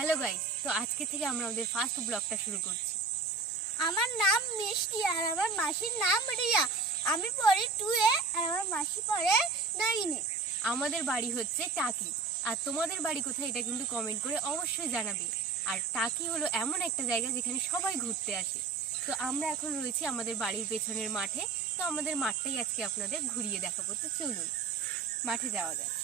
Hello guys, তো আজকে থেকে আমরা আমাদের ফার্স্ট ব্লগটা শুরু করছি। আমার নাম মিষ্টি আর আমার মাসির নাম রিয়া। আমি পড়ি 2 এ আর আমার মাসি পড়ে 9 এ। আমাদের বাড়ি হচ্ছে টাকি, আর তোমাদের বাড়ি কোথায় এটা কিন্তু কমেন্ট করে অবশ্যই জানাবে। আর টাকি হলো এমন একটা জায়গা যেখানে সবাই ঘুরতে আসে। তো আমরা এখন রয়েছি আমাদের বাড়ির পেছনের মাঠে। তো আমাদের মাঠটাই আজকে আপনাদের ঘুরিয়ে দেখাবো। তো চলুন মাঠে যাওয়া যায়।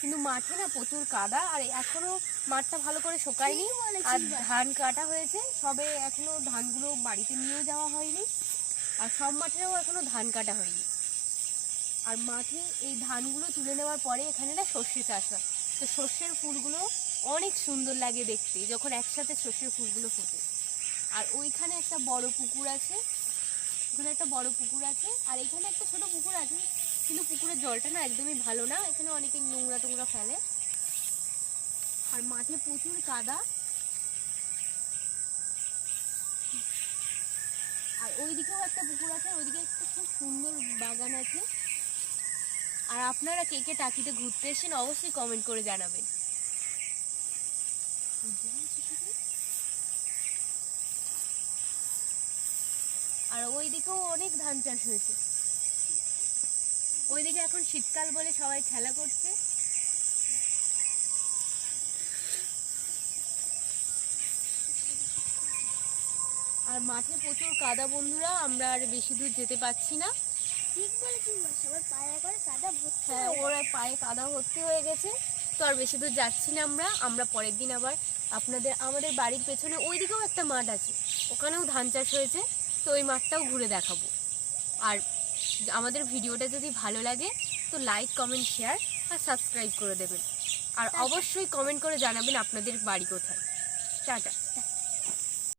কিন্তু মাঠে না প্রচুর কাদা, আর এখনো মাঠটা ভালো করে শোকায়নি। আর ধান কাটা হয়েছে সবে, এখনো ধানগুলো বাড়িতে নিয়ে যাওয়া হয়নি। আর সব মাঠেও এখনো ধান কাটা হয়নি। আর মাঠে এই ধানগুলো তুলে নেওয়ার পরে এখানে না সর্ষে চাষ হয়। তো সর্ষের ফুলগুলো অনেক সুন্দর লাগে দেখতে যখন একসাথে সর্ষের ফুলগুলো ফোটে। আর ওইখানে একটা বড় পুকুর আছে, ওখানে একটা বড় পুকুর আছে, আর এখানে একটা ছোট পুকুর আছে, কিন্তু পুকুরের জলটা না একদমই ভালো না, এখানে অনেকে নোংরা টোংরা ফেলে। আর মাঠে প্রচুর কাদা। আর ওইদিকেও একটা পুকুর আছে, ওইদিকে একটা খুব সুন্দর বাগান আছে। আর আপনারা কে কে টাকিতে ঘুরতে এসেছেন অবশ্যই কমেন্ট করে জানাবেন। আর ওইদিকেও অনেক ধান চাষ হয়েছে। ওইদিকে এখন শীতকাল বলে সবাই খেলা করছে। আর মাঠে প্রচুর কাদা বন্ধুরা, আমরা আর বেশি দূর যেতে পারছি না। ঠিক বলেছিস, সবার পায়ে করে কাদা ভর্তি। হ্যাঁ, ওর পায়ে কাদা ভর্তি হয়ে গেছে। তো আর বেশি দূর যাচ্ছি না আমরা পরের দিন আবার আমাদের বাড়ির পেছনে ওইদিকেও একটা মাঠ আছে, ওখানেও ধান চাষ হয়েছে। তো ওই মাঠটাও ঘুরে দেখাবো। আর আমাদের ভিডিওটা যদি ভালো লাগে তো লাইক, কমেন্ট, শেয়ার আর সাবস্ক্রাইব করে দেবেন। আর অবশ্যই কমেন্ট করে জানাবেন আপনাদের বাড়ি কোথায়। টাটা।